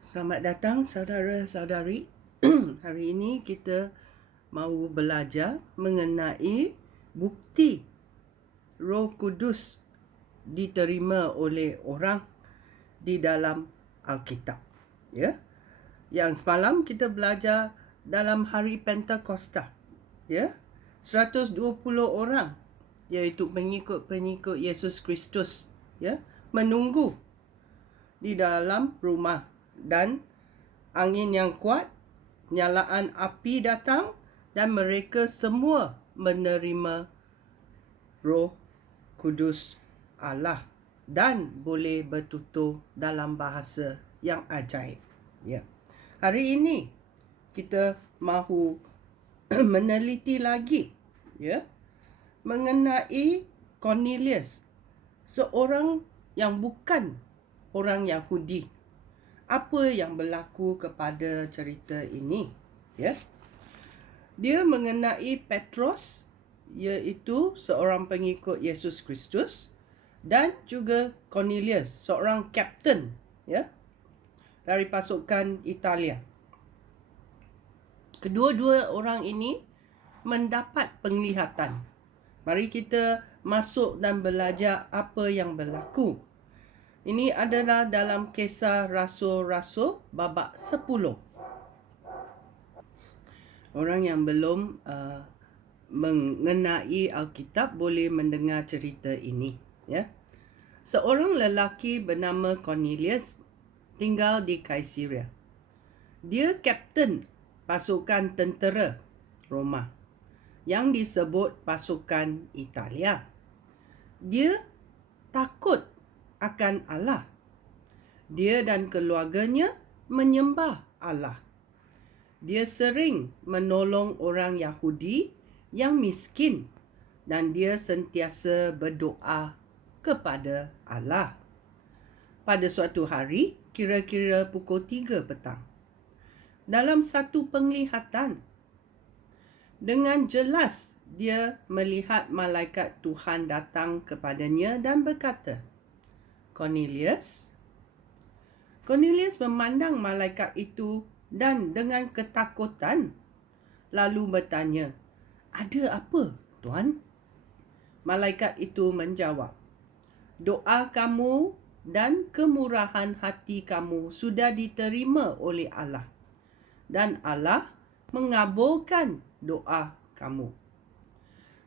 Selamat datang saudara-saudari. Hari ini kita mahu belajar mengenai bukti Roh Kudus diterima oleh orang di dalam Alkitab. Ya. Yang semalam kita belajar dalam hari Pentakosta. Ya. 120 orang iaitu pengikut-pengikut Yesus Kristus, ya, menunggu di dalam rumah, dan angin yang kuat, nyalaan api datang, dan mereka semua menerima Roh Kudus Allah dan boleh bertutur dalam bahasa yang ajaib. Ya. Hari ini kita mahu meneliti lagi, ya, mengenai Cornelius, seorang yang bukan orang Yahudi. Apa yang berlaku kepada cerita ini, ya? Dia mengenai Petrus, iaitu seorang pengikut Yesus Kristus, dan juga Cornelius, seorang kapten, ya, dari pasukan Italia. Kedua-dua orang ini mendapat penglihatan. Mari kita masuk dan belajar apa yang berlaku. Ini adalah dalam Kisah Rasul-Rasul babak 10. Orang yang belum mengenai Alkitab boleh mendengar cerita ini, ya. Seorang lelaki bernama Cornelius tinggal di Kaisarea. Dia kapten pasukan tentera Roma yang disebut pasukan Italia. Dia takut akan Allah. Dia dan keluarganya menyembah Allah. Dia sering menolong orang Yahudi yang miskin dan dia sentiasa berdoa kepada Allah. Pada suatu hari, kira-kira pukul 3 petang, dalam satu penglihatan, dengan jelas dia melihat malaikat Tuhan datang kepadanya dan berkata, Cornelius. Cornelius memandang malaikat itu dan dengan ketakutan lalu bertanya, "Ada apa, Tuan?" Malaikat itu menjawab, "Doa kamu dan kemurahan hati kamu sudah diterima oleh Allah, dan Allah mengabulkan doa kamu.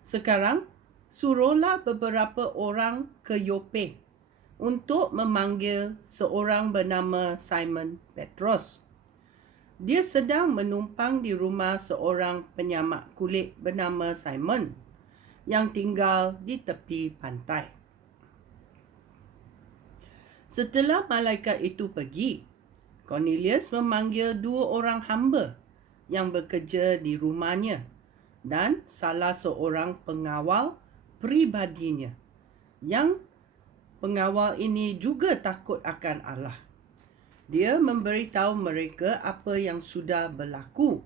Sekarang, suruhlah beberapa orang ke Yope untuk memanggil seorang bernama Simon Petrus. Dia sedang menumpang di rumah seorang penyamak kulit bernama Simon yang tinggal di tepi pantai." Setelah malaikat itu pergi, Cornelius memanggil 2 orang hamba yang bekerja di rumahnya dan salah seorang pengawal pribadinya, yang pengawal ini juga takut akan Allah. Dia memberitahu mereka apa yang sudah berlaku.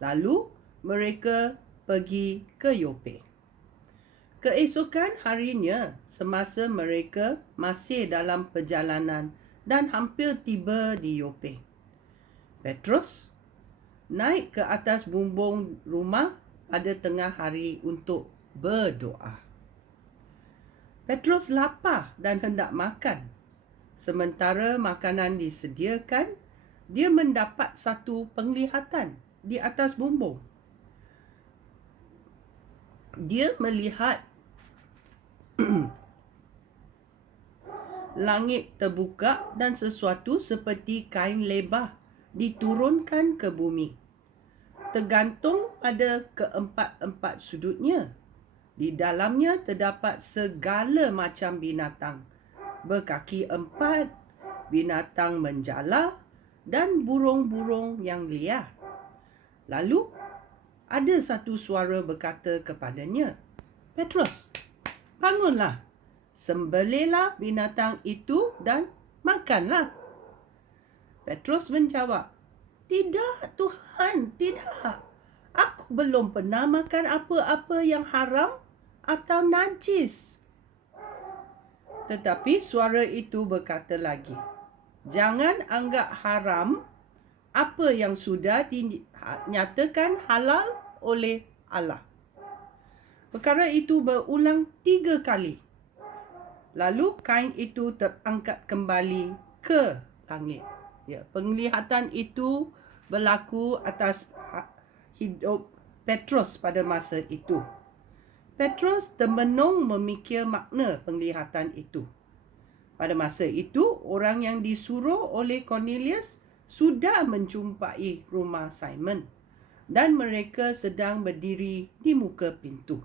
Lalu mereka pergi ke Yope. Keesokan harinya, semasa mereka masih dalam perjalanan dan hampir tiba di Yope, Petrus naik ke atas bumbung rumah pada tengah hari untuk berdoa. Petrus lapar dan hendak makan. Sementara makanan disediakan, dia mendapat satu penglihatan di atas bumbung. Dia melihat langit terbuka dan sesuatu seperti kain lebar diturunkan ke bumi, tergantung pada keempat-empat sudutnya. Di dalamnya terdapat segala macam binatang berkaki 4, binatang menjala, dan burung-burung yang liar. Lalu ada satu suara berkata kepadanya, "Petrus, bangunlah, sembelihlah binatang itu dan makanlah." Petrus menjawab, "Tidak, Tuhan, tidak. Aku belum pernah makan apa-apa yang haram atau najis." Tetapi suara itu berkata lagi, Jangan anggap haram apa yang sudah dinyatakan halal oleh Allah. Perkara itu berulang 3 kali. Lalu kain itu terangkat kembali ke langit. Ya, penglihatan itu berlaku atas hidup Petrus pada masa itu. Petrus termenung memikir makna penglihatan itu. Pada masa itu, orang yang disuruh oleh Cornelius sudah menjumpai rumah Simon dan mereka sedang berdiri di muka pintu.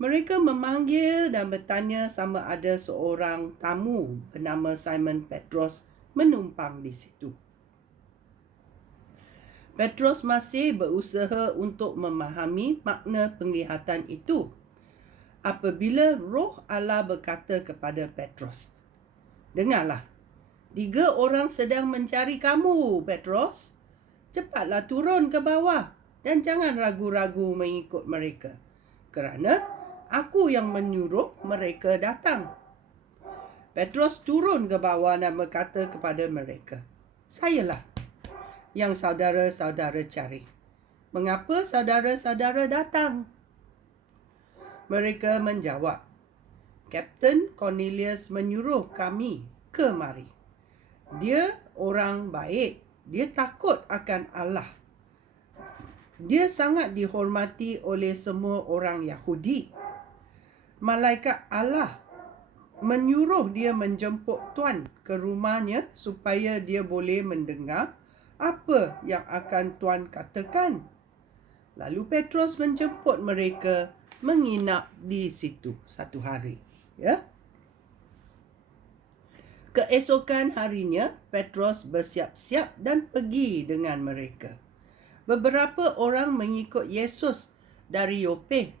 Mereka memanggil dan bertanya sama ada seorang tamu bernama Simon Petrus menumpang di situ. Petrus masih berusaha untuk memahami makna penglihatan itu. Apabila Roh Allah berkata kepada Petrus, "Dengarlah, 3 orang sedang mencari kamu, Petrus. Cepatlah turun ke bawah dan jangan ragu-ragu mengikut mereka. Kerana aku yang menyuruh mereka datang." Petrus turun ke bawah dan berkata kepada mereka, "Sayalah yang saudara-saudara cari. Mengapa saudara-saudara datang?" Mereka menjawab, "Kapten Cornelius menyuruh kami kemari. Dia orang baik. Dia takut akan Allah. Dia sangat dihormati oleh semua orang Yahudi. Malaikat Allah menyuruh dia menjemput Tuan ke rumahnya supaya dia boleh mendengar apa yang akan Tuan katakan." Lalu Petrus menjemput mereka menginap di situ 1 hari. Ya. Keesokan harinya, Petrus bersiap-siap dan pergi dengan mereka. Beberapa orang mengikut Yesus dari Yope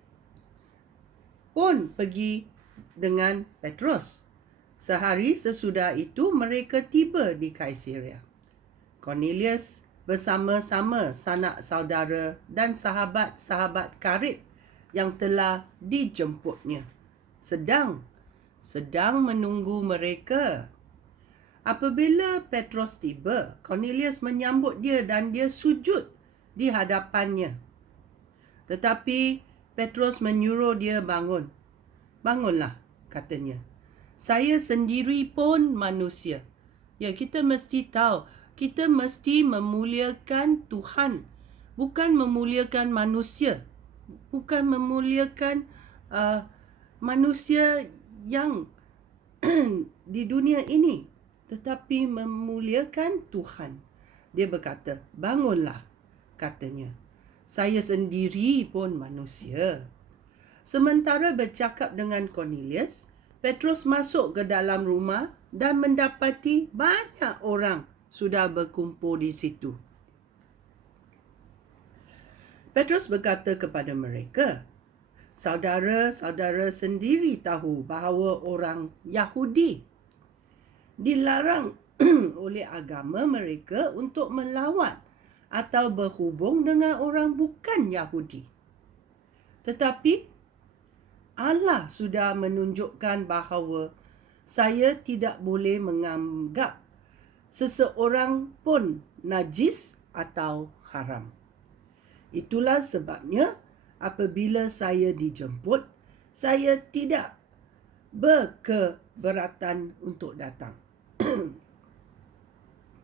pun pergi dengan Petrus. Sehari sesudah itu mereka tiba di Kaisarea. Cornelius bersama-sama sanak saudara dan sahabat-sahabat karib yang telah dijemputnya sedang menunggu mereka. Apabila Petrus tiba, Cornelius menyambut dia dan dia sujud di hadapannya. Tetapi Petrus menyuruh dia bangun. "Bangunlah," katanya. "Saya sendiri pun manusia." Ya, kita mesti tahu, kita mesti memuliakan Tuhan, bukan memuliakan manusia. Bukan memuliakan manusia yang di dunia ini, tetapi memuliakan Tuhan. Dia berkata, "Bangunlah," katanya. "Saya sendiri pun manusia." Sementara bercakap dengan Cornelius, Petrus masuk ke dalam rumah dan mendapati banyak orang sudah berkumpul di situ. Petrus berkata kepada mereka, "Saudara-saudara sendiri tahu bahawa orang Yahudi dilarang oleh agama mereka untuk melawat atau berhubung dengan orang bukan Yahudi. Tetapi Allah sudah menunjukkan bahawa saya tidak boleh menganggap seseorang pun najis atau haram. Itulah sebabnya apabila saya dijemput, saya tidak berkeberatan untuk datang.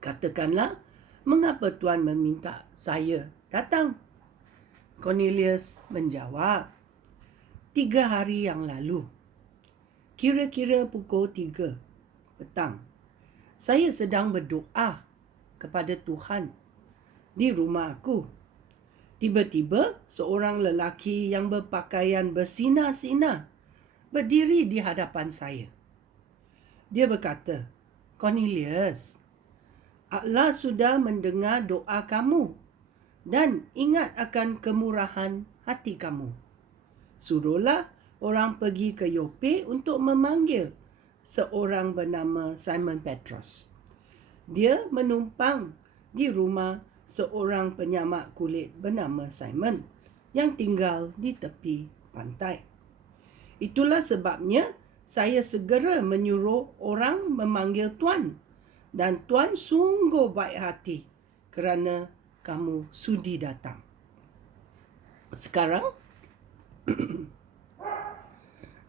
Katakanlah, mengapa Tuan meminta saya datang?" Cornelius menjawab, 3 hari yang lalu, kira-kira pukul 3 petang, saya sedang berdoa kepada Tuhan di rumah aku. Tiba-tiba seorang lelaki yang berpakaian bersinar-sinar berdiri di hadapan saya. Dia berkata, "Cornelius, Allah sudah mendengar doa kamu dan ingat akan kemurahan hati kamu. Suruhlah orang pergi ke Yope untuk memanggil seorang bernama Simon Petrus. Dia menumpang di rumah seorang penyamak kulit bernama Simon yang tinggal di tepi pantai. Itulah sebabnya saya segera menyuruh orang memanggil Tuan dan Tuan sungguh baik hati kerana kamu sudi datang. Sekarang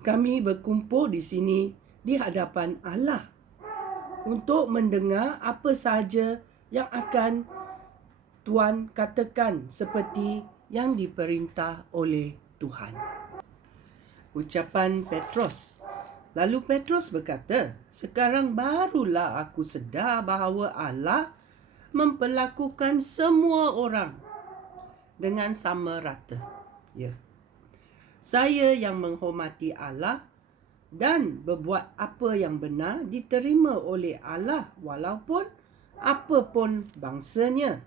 kami berkumpul di sini di hadapan Allah untuk mendengar apa sahaja yang akan Tuan katakan seperti yang diperintah oleh Tuhan. Ucapan Petrus. Lalu Petrus berkata, sekarang barulah aku sedar bahawa Allah memperlakukan semua orang dengan sama rata. Ya. Saya yang menghormati Allah dan berbuat apa yang benar diterima oleh Allah walaupun apapun bangsanya.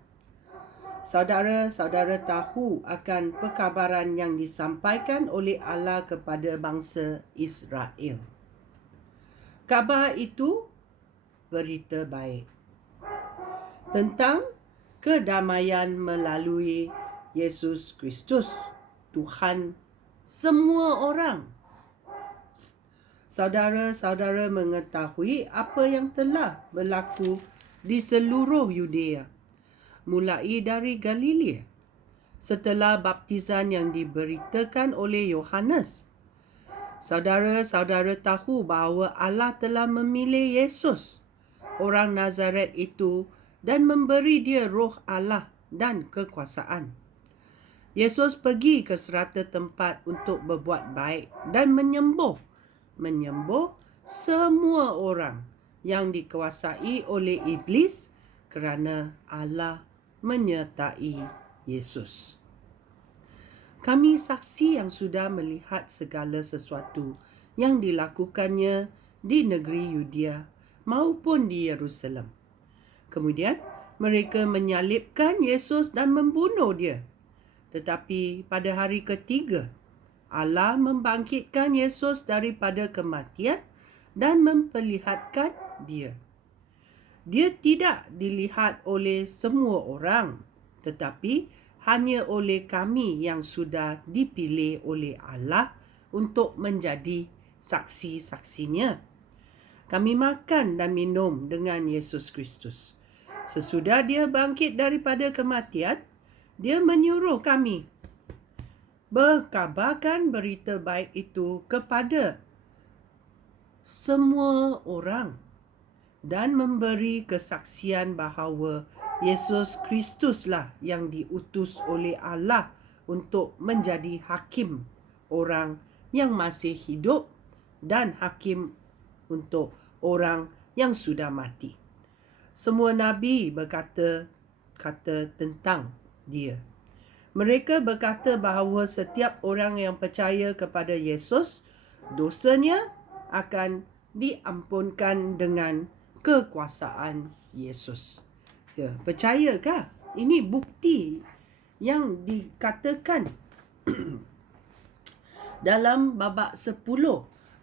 Saudara-saudara tahu akan perkabaran yang disampaikan oleh Allah kepada bangsa Israel. Kabar itu berita baik tentang kedamaian melalui Yesus Kristus, Tuhan semua orang. Saudara-saudara mengetahui apa yang telah berlaku di seluruh Yudea, mulai dari Galilea, setelah baptizan yang diberitakan oleh Yohanes. Saudara-saudara tahu bahawa Allah telah memilih Yesus, orang Nazaret itu, dan memberi dia roh Allah dan kekuasaan. Yesus pergi ke serata tempat untuk berbuat baik dan menyembuh semua orang yang dikuasai oleh iblis kerana Allah menyertai Yesus. Kami saksi yang sudah melihat segala sesuatu yang dilakukannya di negeri Yudea maupun di Yerusalem. Kemudian mereka menyalibkan Yesus dan membunuh dia. Tetapi pada hari ketiga, Allah membangkitkan Yesus daripada kematian dan memperlihatkan dia. Dia tidak dilihat oleh semua orang, tetapi hanya oleh kami yang sudah dipilih oleh Allah untuk menjadi saksi-saksinya. Kami makan dan minum dengan Yesus Kristus. Sesudah dia bangkit daripada kematian, dia menyuruh kami berkabarkan berita baik itu kepada semua orang dan memberi kesaksian bahawa Yesus Kristuslah yang diutus oleh Allah untuk menjadi hakim orang yang masih hidup dan hakim untuk orang yang sudah mati. Semua nabi berkata-kata tentang dia. Mereka berkata bahawa setiap orang yang percaya kepada Yesus, dosanya akan diampunkan dengan kekuasaan Yesus. Ya, percayakah? Ini bukti yang dikatakan dalam babak 10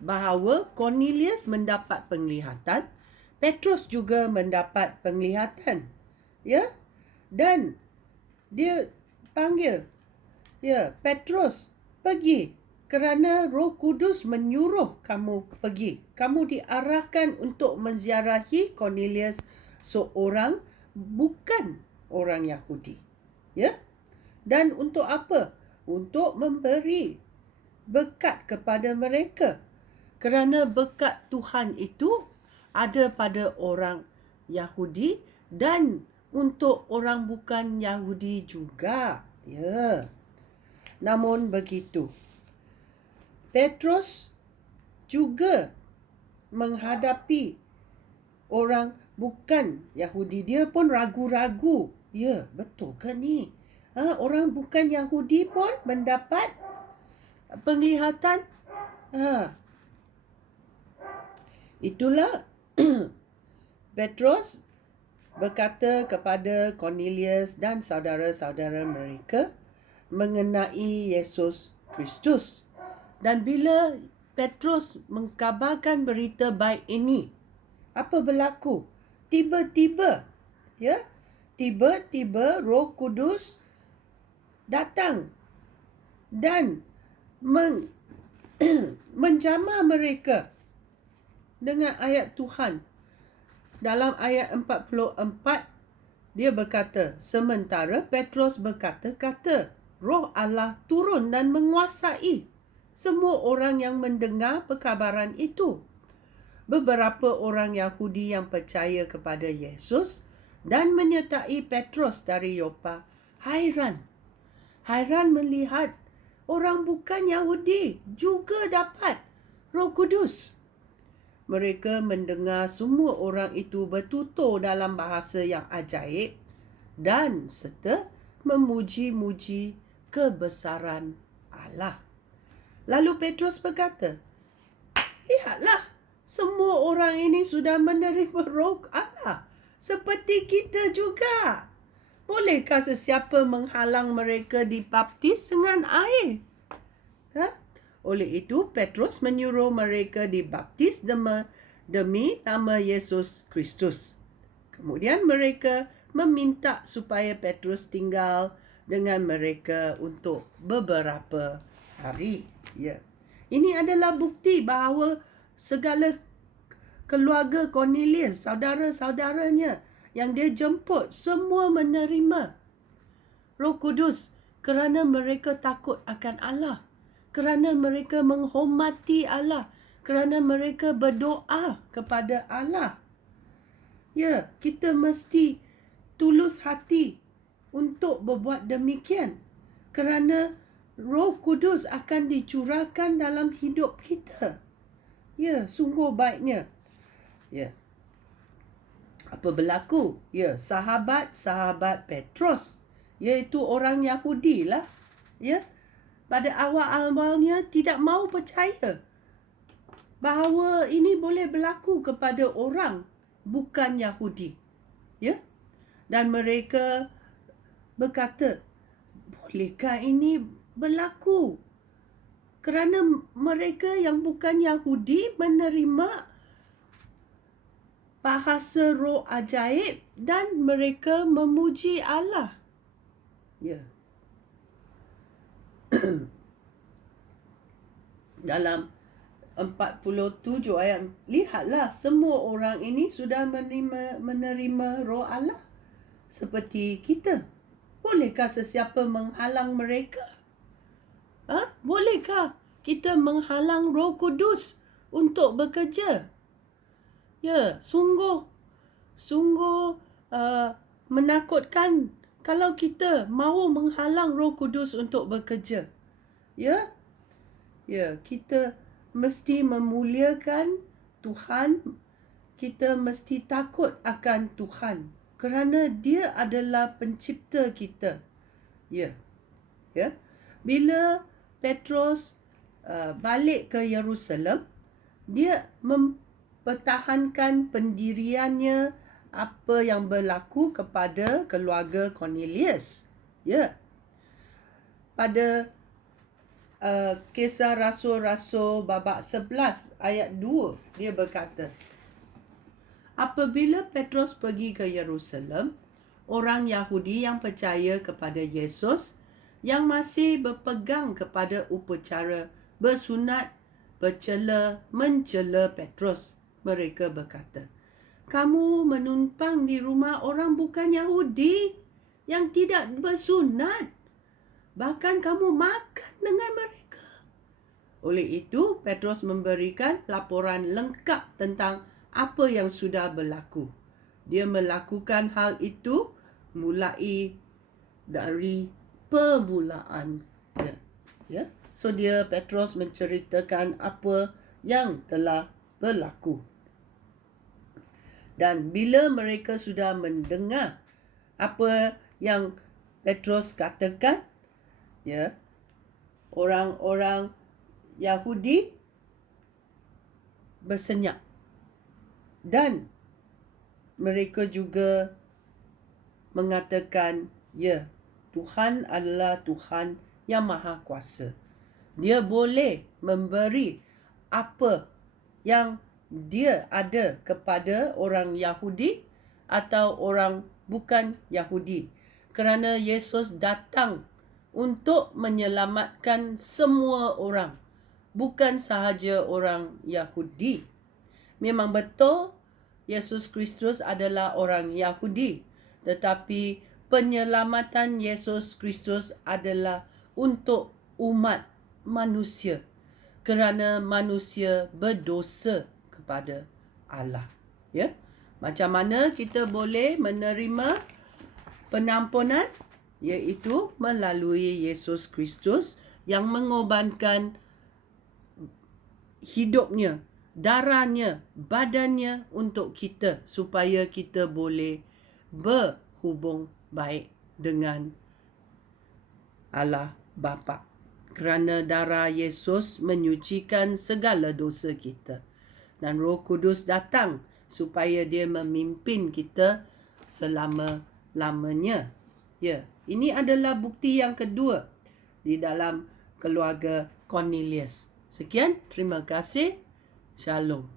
bahawa Cornelius mendapat penglihatan, Petrus juga mendapat penglihatan. Ya? Dan dia panggil, ya, Petrus, pergi kerana Roh Kudus menyuruh kamu pergi. Kamu diarahkan untuk menziarahi Cornelius, seorang bukan orang Yahudi. Ya? Dan untuk apa? Untuk memberi berkat kepada mereka. Kerana berkat Tuhan itu ada pada orang Yahudi dan untuk orang bukan Yahudi juga. Ya. Namun begitu, Petrus juga menghadapi orang bukan Yahudi. Dia pun ragu-ragu. Ya, betul ke ni? Orang bukan Yahudi pun mendapat penglihatan. Itulah Petrus berkata kepada Cornelius dan saudara-saudara mereka mengenai Yesus Kristus. Dan bila Petrus mengkabarkan berita baik ini, apa berlaku? Tiba-tiba Roh Kudus datang dan menjamah mereka dengan ayat Tuhan. dalam ayat 44, dia berkata, sementara Petrus berkata-kata, Roh Allah turun dan menguasai semua orang yang mendengar perkabaran itu. Beberapa orang Yahudi yang percaya kepada Yesus dan menyertai Petrus dari Yopa hairan melihat orang bukan Yahudi juga dapat Roh Kudus. Mereka mendengar semua orang itu bertutur dalam bahasa yang ajaib dan serta memuji-muji kebesaran Allah. Lalu Petrus berkata, lihatlah, semua orang ini sudah menerima Roh Allah seperti kita juga. Bolehkah sesiapa menghalang mereka dibaptis dengan air? Oleh itu, Petrus menyuruh mereka dibaptis demi nama Yesus Kristus. Kemudian mereka meminta supaya Petrus tinggal dengan mereka untuk beberapa hari. Ya. Ini adalah bukti bahawa segala keluarga Cornelius, saudara-saudaranya yang dia jemput, semua menerima Roh Kudus kerana mereka takut akan Allah, kerana mereka menghormati Allah, kerana mereka berdoa kepada Allah. Ya, kita mesti tulus hati untuk berbuat demikian, kerana Roh Kudus akan dicurahkan dalam hidup kita. Ya, sungguh baiknya. Ya. Apa berlaku? Ya, sahabat-sahabat Petrus, iaitu orang Yahudi lah. Ya, pada awal-awalnya tidak mahu percaya bahawa ini boleh berlaku kepada orang bukan Yahudi. Ya, dan mereka berkata, bolehkah ini berlaku? Kerana mereka yang bukan Yahudi menerima bahasa roh ajaib dan mereka memuji Allah. Ya. Dalam 47 ayat, lihatlah, semua orang ini sudah menerima roh Allah seperti kita. Bolehkah sesiapa menghalang mereka? Bolehkah kita menghalang Roh Kudus untuk bekerja? Ya, sungguh menakutkan kalau kita mahu menghalang Roh Kudus untuk bekerja. Ya, kita mesti memuliakan Tuhan. Kita mesti takut akan Tuhan kerana Dia adalah pencipta kita. Ya. Bila Petrus balik ke Yerusalem, dia mempertahankan pendiriannya apa yang berlaku kepada keluarga Cornelius. Ya. Pada Kisah Rasul-Rasul babak 11 ayat 2, dia berkata, apabila Petrus pergi ke Yerusalem, orang Yahudi yang percaya kepada Yesus yang masih berpegang kepada upacara bersunat mencela Petrus. Mereka berkata, kamu menumpang di rumah orang bukan Yahudi yang tidak bersunat. Bahkan kamu makan dengan mereka. Oleh itu, Petrus memberikan laporan lengkap tentang apa yang sudah berlaku. Dia melakukan hal itu mulai dari permulaan. Ya. So Petrus menceritakan apa yang telah berlaku. Dan bila mereka sudah mendengar apa yang Petrus katakan, ya, orang-orang Yahudi bersenyap. Dan mereka juga mengatakan, ya, Tuhan adalah Tuhan yang Maha Kuasa. Dia boleh memberi apa yang dia ada kepada orang Yahudi atau orang bukan Yahudi. Kerana Yesus datang untuk menyelamatkan semua orang, bukan sahaja orang Yahudi. Memang betul Yesus Kristus adalah orang Yahudi, tetapi penyelamatan Yesus Kristus adalah untuk umat manusia, kerana manusia berdosa kepada Allah. Ya, macam mana kita boleh menerima penampunan? Iaitu melalui Yesus Kristus yang mengorbankan hidupnya, darahnya, badannya untuk kita, supaya kita boleh berhubung baik dengan Allah Bapa. Kerana darah Yesus menyucikan segala dosa kita. Dan Roh Kudus datang supaya dia memimpin kita selama-lamanya. Ya, ini adalah bukti yang kedua di dalam keluarga Cornelius. Sekian, terima kasih. Shalom.